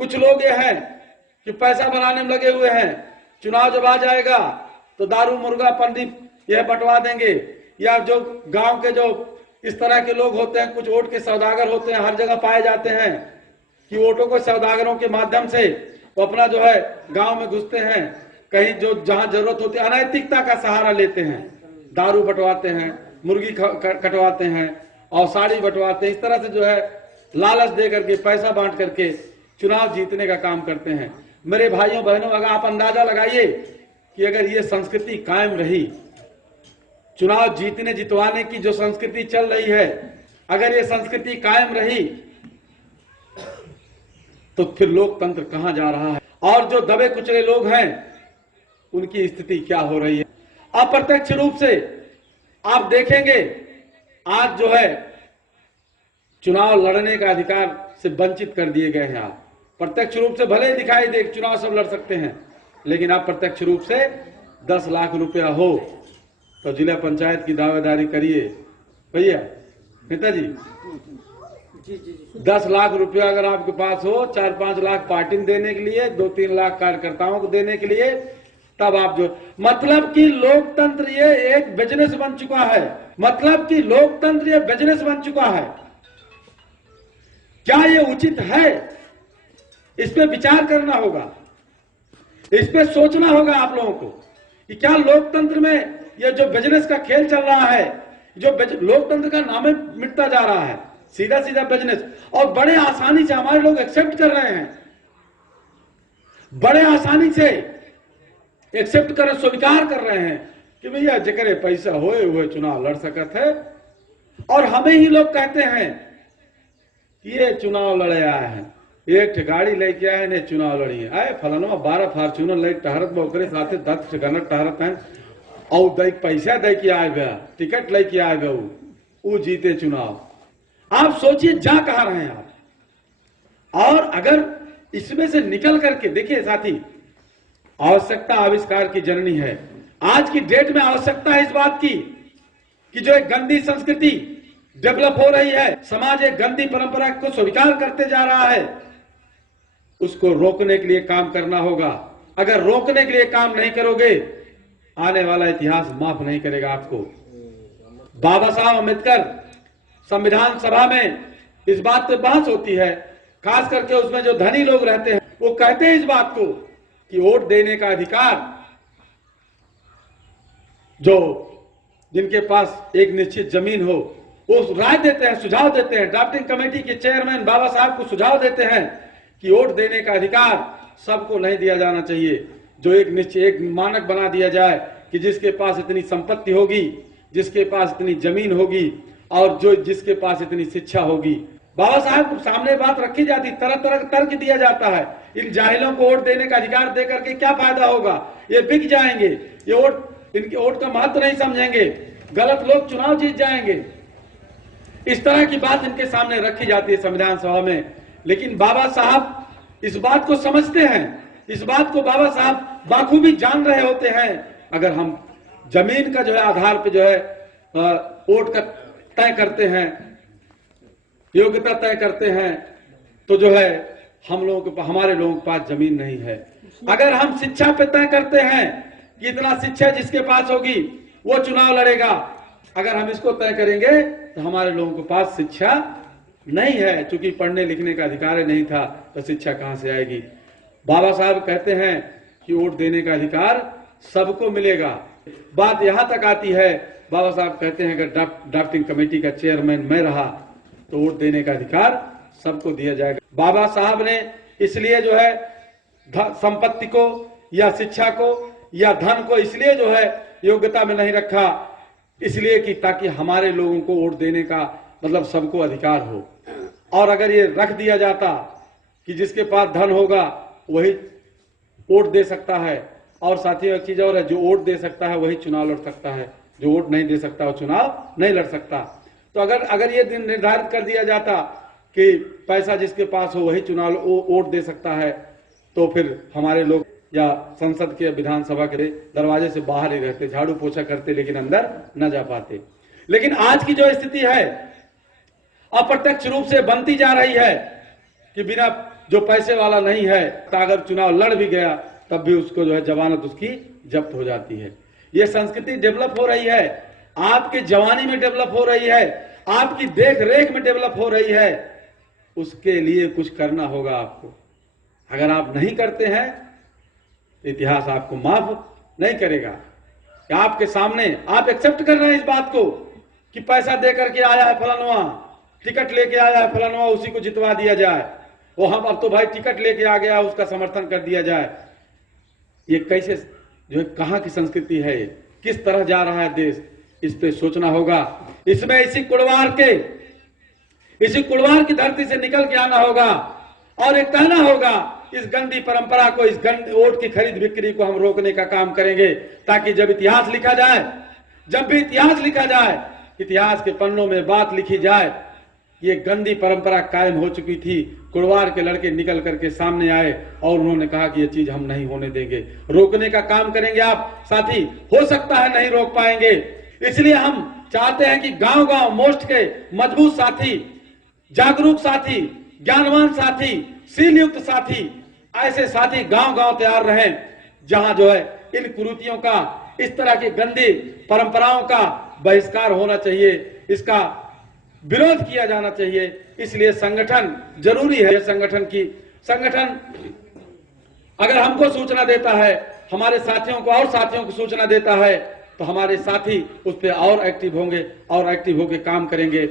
कुछ लोग ये हैं कि पैसा बनाने में लगे हुए हैं, चुनाव जब आ जाएगा तो दारू मुर्गा पंडित यह बंटवा देंगे, या जो गांव के जो इस तरह के लोग होते हैं, कुछ वोट के सौदागर होते हैं, हर जगह पाए जाते हैं कि वोटों को सौदागरों के माध्यम से वो अपना जो है गांव में घुसते हैं, कहीं जो जहां जरूरत होती है अनैतिकता का सहारा लेते हैं, दारू बंटवाते हैं, मुर्गी कटवाते हैं और साड़ी बंटवाते हैं, इस तरह से जो है लालच दे करके पैसा बांट करके चुनाव जीतने का काम करते हैं। मेरे भाइयों बहनों, अगर आप अंदाजा लगाइए कि अगर ये संस्कृति कायम रही, चुनाव जीतने जितवाने की जो संस्कृति चल रही है, अगर ये संस्कृति कायम रही तो फिर लोकतंत्र कहां जा रहा है और जो दबे कुचले लोग हैं उनकी स्थिति क्या हो रही है। अप्रत्यक्ष रूप से आप देखेंगे आज जो है चुनाव लड़ने का अधिकार से वंचित कर दिए गए हैं। आप प्रत्यक्ष रूप से भले ही दिखाई दे चुनाव सब लड़ सकते हैं, लेकिन आप प्रत्यक्ष रूप से 10 लाख रुपया हो तो जिला पंचायत की दावेदारी करिए भैया नेताजी। 10 लाख रुपया अगर आपके पास हो, 4-5 लाख पार्टी में देने के लिए, 2-3 लाख कार्यकर्ताओं को देने के लिए, तब आप जो मतलब कि लोकतंत्र ये एक बिजनेस बन चुका है। मतलब कि लोकतंत्र ये बिजनेस बन चुका है। क्या ये उचित है? इस पे विचार करना होगा, इस पे सोचना होगा आप लोगों को कि क्या लोकतंत्र में ये जो बिजनेस का खेल चल रहा है, जो लोकतंत्र का नाम मिटता जा रहा है, सीधा सीधा बिजनेस, और बड़े आसानी से हमारे लोग एक्सेप्ट कर रहे हैं, बड़े आसानी से एक्सेप्ट कर स्वीकार कर रहे हैं कि भैया जकरे पैसा होए हुए चुनाव लड़ सकत है। और हमें ही लोग कहते हैं कि ये चुनाव लड़े आए हैं, एक गाड़ी लेके आए ने चुनाव लड़ी आए, फलाना 12 फार्चूनर लेके टहरत ओकरे साथे 10 गनक टहरत हैं और दई पैसा दे के आए गया, टिकट लेके आए गए, वो जीते चुनाव। आप सोचिए जा कहां रहे हैं आप। और अगर इसमें से निकल करके देखिए साथी, आवश्यकता आविष्कार की जननी है। आज की डेट में आवश्यकता है इस बात की कि जो एक गंदी संस्कृति डेवलप हो रही है, समाज एक गंदी परंपरा को स्वीकार करते जा रहा है, उसको रोकने के लिए काम करना होगा। अगर रोकने के लिए काम नहीं करोगे, आने वाला इतिहास माफ नहीं करेगा आपको। बाबा साहब अम्बेडकर संविधान सभा में इस बात पे बहस होती है, खास करके उसमें जो धनी लोग रहते हैं वो कहते हैं इस बात को कि वोट देने का अधिकार जो जिनके पास एक निश्चित जमीन हो वो राय देते हैं, सुझाव देते हैं। ड्राफ्टिंग कमेटी के चेयरमैन बाबा साहब को सुझाव देते हैं कि वोट देने का अधिकार सबको नहीं दिया जाना चाहिए, जो एक निश्चित एक मानक बना दिया जाए कि जिसके पास इतनी संपत्ति होगी, जिसके पास इतनी जमीन होगी और जो जिसके पास इतनी शिक्षा होगी। बाबा साहब को सामने बात रखी जाती, तरह तरह का तर्क दिया जाता है। इन जाहिलों को वोट देने का अधिकार दे करके क्या फायदा होगा, ये बिक जाएंगे, ये वोट इनके वोट का महत्व नहीं समझेंगे, गलत लोग चुनाव जीत जाएंगे। इस तरह की बात इनके सामने रखी जाती है संविधान सभा में। लेकिन बाबा साहब इस बात को समझते हैं, इस बात को बाबा साहब बाखूबी जान रहे होते हैं। अगर हम जमीन का जो है आधार पे जो है वोट का तय करते हैं, योग्यता तय करते हैं, तो जो है हम लोगों के हमारे लोगों के पास जमीन नहीं है। अगर हम शिक्षा पे तय करते हैं कि इतना शिक्षा जिसके पास होगी वो चुनाव लड़ेगा, अगर हम इसको तय करेंगे तो हमारे लोगों के पास शिक्षा नहीं है, क्योंकि पढ़ने लिखने का अधिकार नहीं था तो शिक्षा कहां से आएगी। बाबा साहब कहते हैं कि वोट देने का अधिकार सबको मिलेगा। बात यहां तक आती है, बाबा साहब कहते हैं अगर ड्राफ्टिंग कमेटी का चेयरमैन मैं रहा तो वोट देने का अधिकार सबको दिया जाएगा। बाबा साहब ने इसलिए जो है संपत्ति को या शिक्षा को या धन को इसलिए जो है योग्यता में नहीं रखा, इसलिए कि ताकि हमारे लोगों को वोट देने का मतलब सबको अधिकार हो। और अगर ये रख दिया जाता कि जिसके पास धन होगा वही वोट दे सकता है, और साथियों एक चीज और है, जो वोट दे सकता है वही चुनाव लड़ सकता है, जो वोट नहीं दे सकता वो चुनाव नहीं लड़ सकता। तो अगर ये दिन निर्धारित कर दिया जाता कि पैसा जिसके पास हो वही चुनाव वोट दे सकता है, तो फिर हमारे लोग या संसद के विधानसभा के दरवाजे से बाहर ही रहते, झाड़ू पोछा करते, लेकिन अंदर न जा पाते। लेकिन आज की जो स्थिति है अप्रत्यक्ष रूप से बनती जा रही है कि बिना जो पैसे वाला नहीं है, तो अगर चुनाव लड़ भी गया तब भी उसको जो है जमानत उसकी जब्त हो जाती है। ये संस्कृति डेवलप हो रही है, आपके जवानी में डेवलप हो रही है, आपकी देख रेख में डेवलप हो रही है। उसके लिए कुछ करना होगा आपको। अगर आप नहीं करते हैं तो इतिहास आपको माफ नहीं करेगा। कि आपके सामने आप एक्सेप्ट कर रहे हैं इस बात को कि पैसा दे करके आया है फलानवा, टिकट लेके आया है फलानवा, उसी को जितवा दिया जाए। वो हम अब तो भाई टिकट लेके आ गया, उसका समर्थन कर दिया जाए। ये कैसे, जो कहां की संस्कृति है, किस तरह जा रहा है देश, इस पे सोचना होगा। इसमें इसी कुड़वार की धरती से निकल के आना होगा और एक कहना होगा, इस गंदी परंपरा को, इस गंदी वोट की खरीद बिक्री को हम रोकने का काम करेंगे, ताकि जब इतिहास लिखा जाए, जब भी इतिहास लिखा जाए, इतिहास के पन्नों में बात लिखी जाए, ये गंदी परंपरा कायम हो चुकी थी। कुड़वार के लड़के निकल करके सामने आए और उन्होंने कहा कि ये चीज हम नहीं होने देंगे, रोकने का काम करेंगे। आप साथी, हो सकता है नहीं रोक पाएंगे, इसलिए हम चाहते हैं कि गांव गांव मोस्ट के मजबूत साथी, जागरूक साथी, ज्ञानवान साथी, शील युक्त साथी, ऐसे साथी गांव गांव तैयार रहें, जहां जो है इन कुरीतियों का, इस तरह की गंदी परंपराओं का बहिष्कार होना चाहिए, इसका विरोध किया जाना चाहिए। इसलिए संगठन जरूरी है। संगठन अगर हमको सूचना देता है, हमारे साथियों को और साथियों को सूचना देता है, तो हमारे साथी उस पर और एक्टिव होंगे और एक्टिव होकर काम करेंगे।